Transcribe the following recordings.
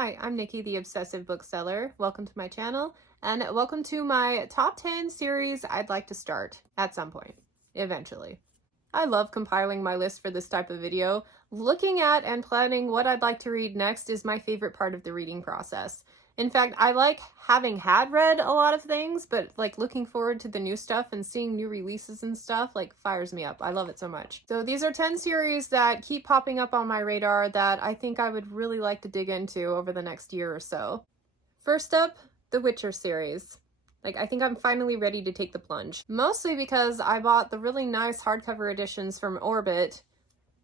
Hi, I'm Nikki, the Obsessive Bookseller. Welcome to my channel, and welcome to my top 10 series I'd like to start at some point, eventually. I love compiling my list for this type of video. Looking at and planning what I'd like to read next is my favorite part of the reading process. In fact, I like having had read a lot of things, but like looking forward to the new stuff and seeing new releases and stuff like fires me up. I love it so much. So these are 10 series that keep popping up on my radar that I think I would really like to dig into over the next year or so. First up, the Witcher series. I think I'm finally ready to take the plunge. Mostly because I bought the really nice hardcover editions from Orbit.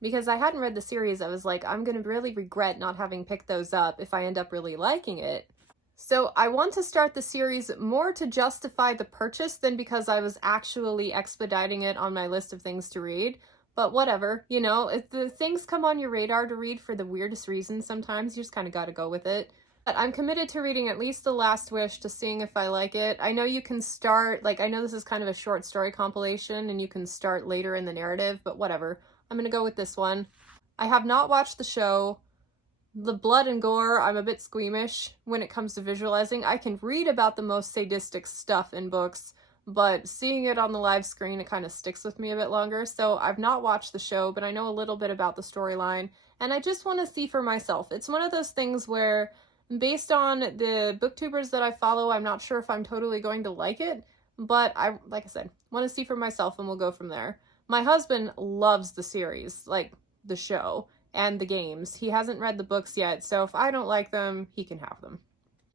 Because I hadn't read the series, I was like, I'm gonna really regret not having picked those up if I end up really liking it. So I want to start the series more to justify the purchase than because I was actually expediting it on my list of things to read. But whatever, you know, if the things come on your radar to read for the weirdest reasons sometimes, you just kind of gotta go with it. But I'm committed to reading at least The Last Wish to seeing if I like it. I know you can start, I know this is kind of a short story compilation and you can start later in the narrative, but whatever. I'm gonna go with this one. I have not watched the show. The blood and gore, I'm a bit squeamish when it comes to visualizing. I can read about the most sadistic stuff in books, but seeing it on the live screen, it kind of sticks with me a bit longer. So I've not watched the show, but I know a little bit about the storyline, and I just want to see for myself. It's one of those things where, based on the booktubers that I follow, I'm not sure if I'm totally going to like it, but like I said, want to see for myself, and we'll go from there. My husband loves the series, the show, and the games. He hasn't read the books yet, so if I don't like them, he can have them.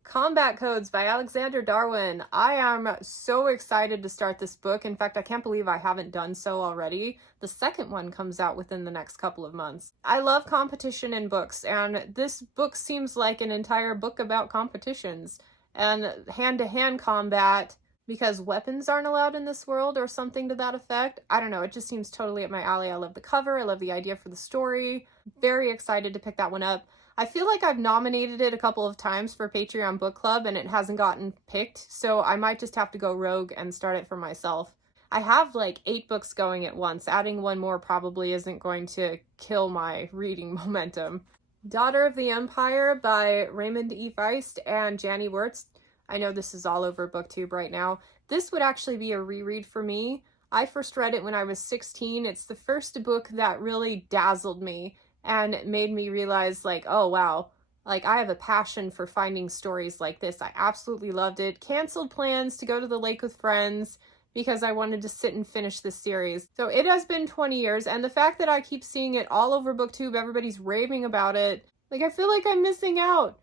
Combat Codes by Alexander Darwin. I am so excited to start this book. In fact, I can't believe I haven't done so already. The second one comes out within the next couple of months. I love competition in books, and this book seems like an entire book about competitions and hand-to-hand combat because weapons aren't allowed in this world or something to that effect. I don't know, it just seems totally up my alley. I love the cover, I love the idea for the story. Very excited to pick that one up. I feel like I've nominated it a couple of times for Patreon Book Club and it hasn't gotten picked, so I might just have to go rogue and start it for myself. I have 8 books going at once. Adding one more probably isn't going to kill my reading momentum. Daughter of the Empire by Raymond E. Feist and Janny Wirtz. I know this is all over BookTube right now. This would actually be a reread for me. I first read it when I was 16. It's the first book that really dazzled me and made me realize, oh wow, I have a passion for finding stories like this. I absolutely loved it. Canceled plans to go to the lake with friends because I wanted to sit and finish this series. So it has been 20 years, and the fact that I keep seeing it all over BookTube, everybody's raving about it, I feel like I'm missing out,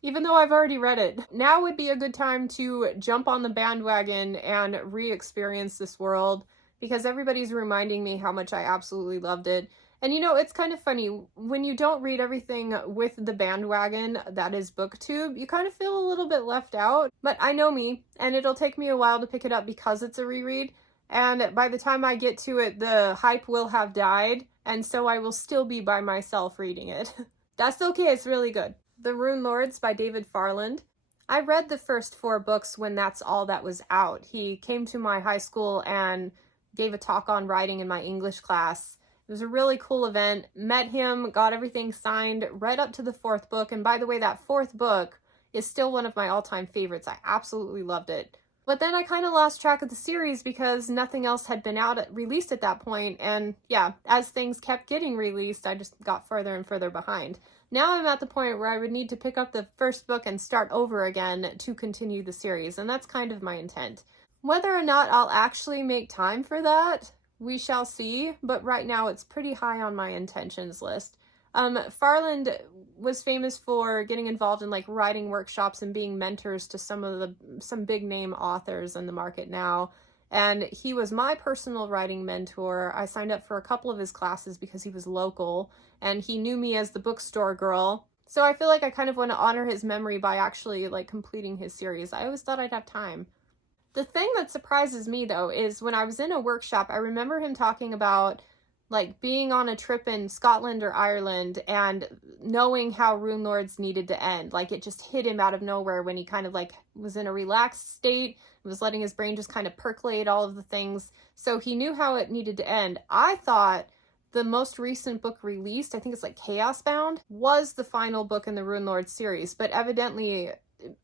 even though I've already read it. Now would be a good time to jump on the bandwagon and re-experience this world because everybody's reminding me how much I absolutely loved it. And you know, it's kind of funny, when you don't read everything with the bandwagon that is BookTube, you kind of feel a little bit left out. But I know me, and it'll take me a while to pick it up because it's a reread. And by the time I get to it, the hype will have died, and so I will still be by myself reading it. That's okay, it's really good. The Rune Lords by David Farland. I read the first 4 books when that's all that was out. He came to my high school and gave a talk on writing in my English class. It was a really cool event. Met him, got everything signed, read up to the 4th book, and by the way, that 4th book is still one of my all-time favorites. I absolutely loved it. But then I kind of lost track of the series because nothing else had been released at that point, and yeah, as things kept getting released, I just got further and further behind. Now I'm at the point where I would need to pick up the first book and start over again to continue the series, and that's kind of my intent. Whether or not I'll actually make time for that, we shall see, but right now it's pretty high on my intentions list. Farland was famous for getting involved in writing workshops and being mentors to some big name authors in the market now. And he was my personal writing mentor. I signed up for a couple of his classes because he was local and he knew me as the bookstore girl. So I feel like I kind of want to honor his memory by actually completing his series. I always thought I'd have time. The thing that surprises me though is when I was in a workshop, I remember him talking about being on a trip in Scotland or Ireland and knowing how Rune Lords needed to end. It just hit him out of nowhere when he kind of was in a relaxed state, was letting his brain just kind of percolate all of the things. So he knew how it needed to end. I thought the most recent book released, I think it's like Chaos Bound, was the final book in the Rune Lord series, but evidently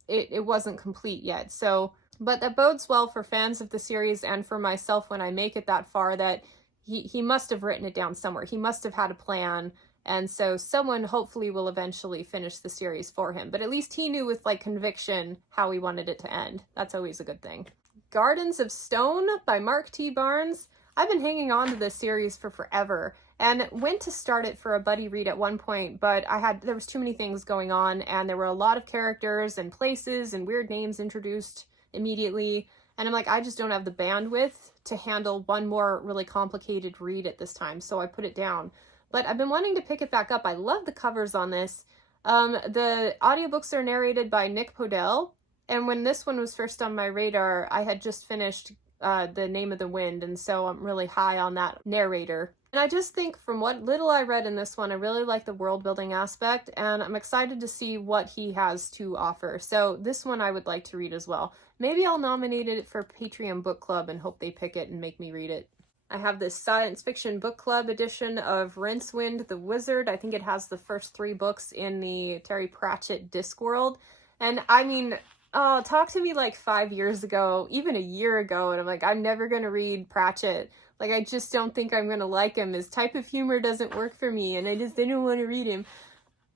it wasn't complete yet. So, but that bodes well for fans of the series and for myself when I make it that far, that he must have written it down somewhere. He must have had a plan. And so someone hopefully will eventually finish the series for him. But at least he knew with like conviction how he wanted it to end. That's always a good thing. Gardens of Stone by Mark T. Barnes. I've been hanging on to this series for forever and went to start it for a buddy read at one point, but there was too many things going on, and there were a lot of characters and places and weird names introduced immediately. And I'm like, I just don't have the bandwidth to handle one more really complicated read at this time. So I put it down. But I've been wanting to pick it back up. I love the covers on this. The audiobooks are narrated by Nick Podell. And when this one was first on my radar, I had just finished The Name of the Wind. And so I'm really high on that narrator. And I just think from what little I read in this one, I really like the world building aspect. And I'm excited to see what he has to offer. So this one I would like to read as well. Maybe I'll nominate it for Patreon Book Club and hope they pick it and make me read it. I have this science fiction book club edition of Rincewind the Wizard. I think it has the first 3 books in the Terry Pratchett Discworld. And I mean, oh, talk to me like 5 years ago, even a year ago, and I'm like, I'm never going to read Pratchett. Like, I just don't think I'm going to like him. His type of humor doesn't work for me, and I just didn't want to read him.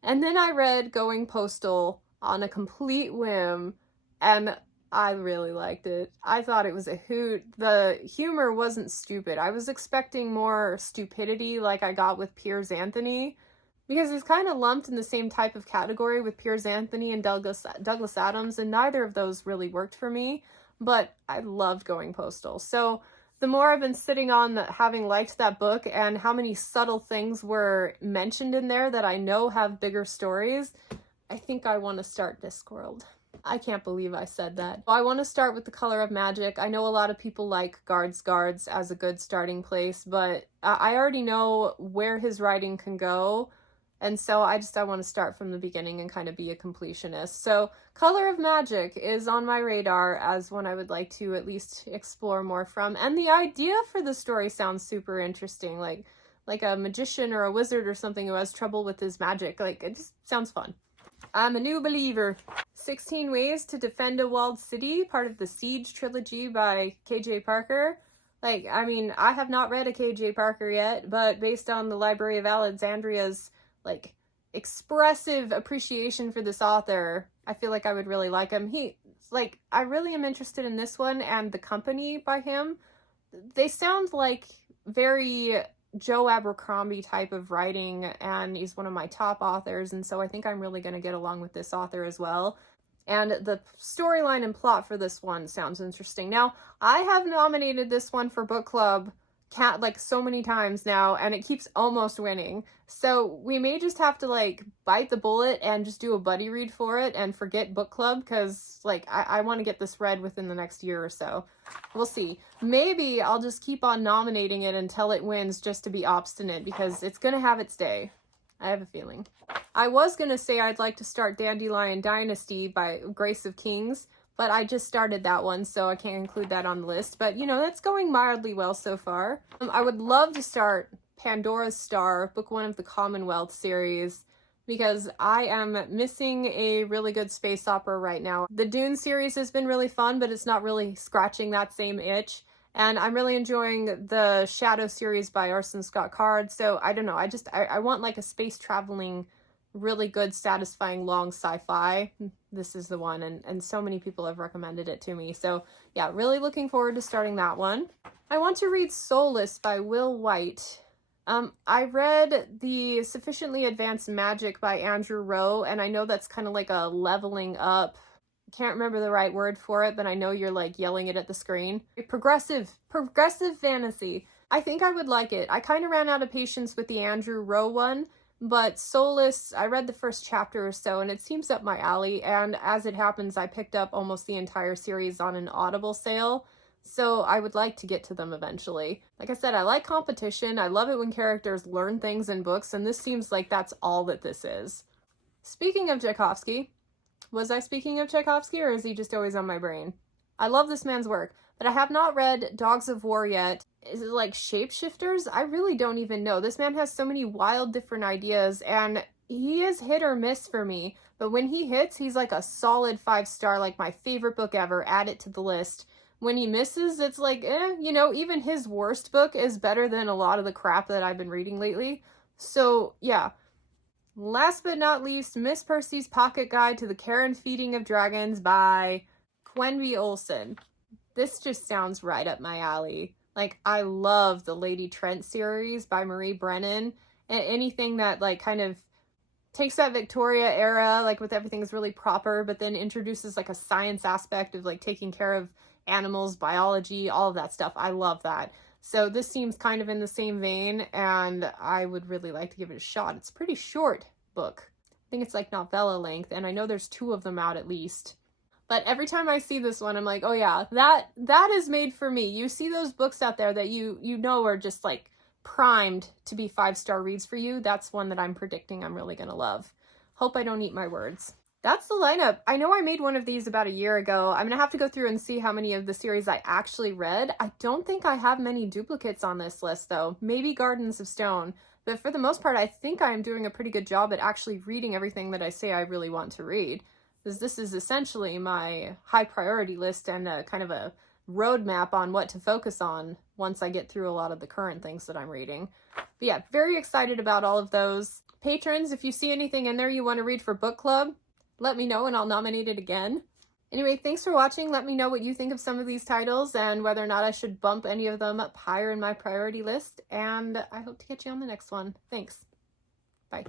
And then I read Going Postal on a complete whim, and I really liked it. I thought it was a hoot. The humor wasn't stupid. I was expecting more stupidity like I got with Piers Anthony, because he's kind of lumped in the same type of category with Piers Anthony and Douglas Adams, and neither of those really worked for me, but I loved Going Postal. So the more I've been sitting on having liked that book and how many subtle things were mentioned in there that I know have bigger stories, I think I want to start Discworld. I can't believe I said that. I want to start with The Color of Magic. I know a lot of people like Guards as a good starting place, but I already know where his writing can go. And so I want to start from the beginning and kind of be a completionist. So Color of Magic is on my radar as one I would like to at least explore more from. And the idea for the story sounds super interesting. Like a magician or a wizard or something who has trouble with his magic. Like, it just sounds fun. I'm a new believer. 16 Ways to Defend a Walled City, part of the Siege trilogy by K.J. Parker. Like, I mean, I have not read a K.J. Parker yet, but based on the Library of Alexandria's, like, expressive appreciation for this author, I feel like I would really like him. I really am interested in this one and The Company by him. They sound like very Joe Abercrombie type of writing, and he's one of my top authors, and so I think I'm really going to get along with this author as well. And the storyline and plot for this one sounds interesting. Now, I have nominated this one for book club like so many times now, and it keeps almost winning. So we may just have to like bite the bullet and just do a buddy read for it and forget book club, because like I want to get this read within the next year or so. We'll see. Maybe I'll just keep on nominating it until it wins just to be obstinate, because it's gonna have its day. I have a feeling. I was gonna say I'd like to start Dandelion Dynasty by Grace of Kings, but I just started that one, so I can't include that on the list. But, you know, that's going mildly well so far. I would love to start Pandora's Star, book 1 of the Commonwealth series, because I am missing a really good space opera right now. The Dune series has been really fun, but it's not really scratching that same itch. And I'm really enjoying the Shadow series by Orson Scott Card. So, I don't know, I want like a space traveling, really good, satisfying, long sci-fi. This is the one, and so many people have recommended it to me. So yeah, really looking forward to starting that one. I want to read Soulless by Will White. I read the Sufficiently Advanced Magic by Andrew Rowe, and I know that's kind of like a leveling up. Can't remember the right word for it, but I know you're like yelling it at the screen. Progressive fantasy. I think I would like it. I kind of ran out of patience with the Andrew Rowe one, but Soulless, I read the first chapter or so, and it seems up my alley, and as it happens, I picked up almost the entire series on an Audible sale, so I would like to get to them eventually. Like I said, I like competition. I love it when characters learn things in books, and this seems like that's all that this is. Speaking of Tchaikovsky, was I speaking of Tchaikovsky, or is he just always on my brain? I love this man's work, but I have not read Dogs of War yet. is it like shapeshifters? I really don't even know. This man has so many wild different ideas, and he is hit or miss for me. But when he hits, he's like a solid 5-star, like my favorite book ever. Add it to the list. When he misses, it's like, you know, even his worst book is better than a lot of the crap that I've been reading lately. So, yeah. Last but not least, Miss Percy's Pocket Guide to the Care and Feeding of Dragons by Quenby Olson. This just sounds right up my alley. Like, I love the Lady Trent series by Marie Brennan, and anything that, like, kind of takes that Victoria era, like, with everything's really proper, but then introduces, like, a science aspect of, like, taking care of animals, biology, all of that stuff. I love that. So this seems kind of in the same vein, and I would really like to give it a shot. It's a pretty short book. I think it's like novella length, and I know there's 2 of them out at least. But every time I see this one, I'm like, oh yeah, that is made for me. You see those books out there that you know are just like primed to be 5-star reads for you. That's one that I'm predicting I'm really gonna love. Hope I don't eat my words. That's the lineup. I know I made one of these about a year ago. I'm gonna have to go through and see how many of the series I actually read. I don't think I have many duplicates on this list though. Maybe Gardens of Stone. But for the most part, I think I'm doing a pretty good job at actually reading everything that I say I really want to read. Because this is essentially my high priority list and a kind of a roadmap on what to focus on once I get through a lot of the current things that I'm reading. But yeah, very excited about all of those. Patrons, if you see anything in there you want to read for book club, let me know and I'll nominate it again. Anyway, thanks for watching. Let me know what you think of some of these titles and whether or not I should bump any of them up higher in my priority list. And I hope to catch you on the next one. Thanks. Bye.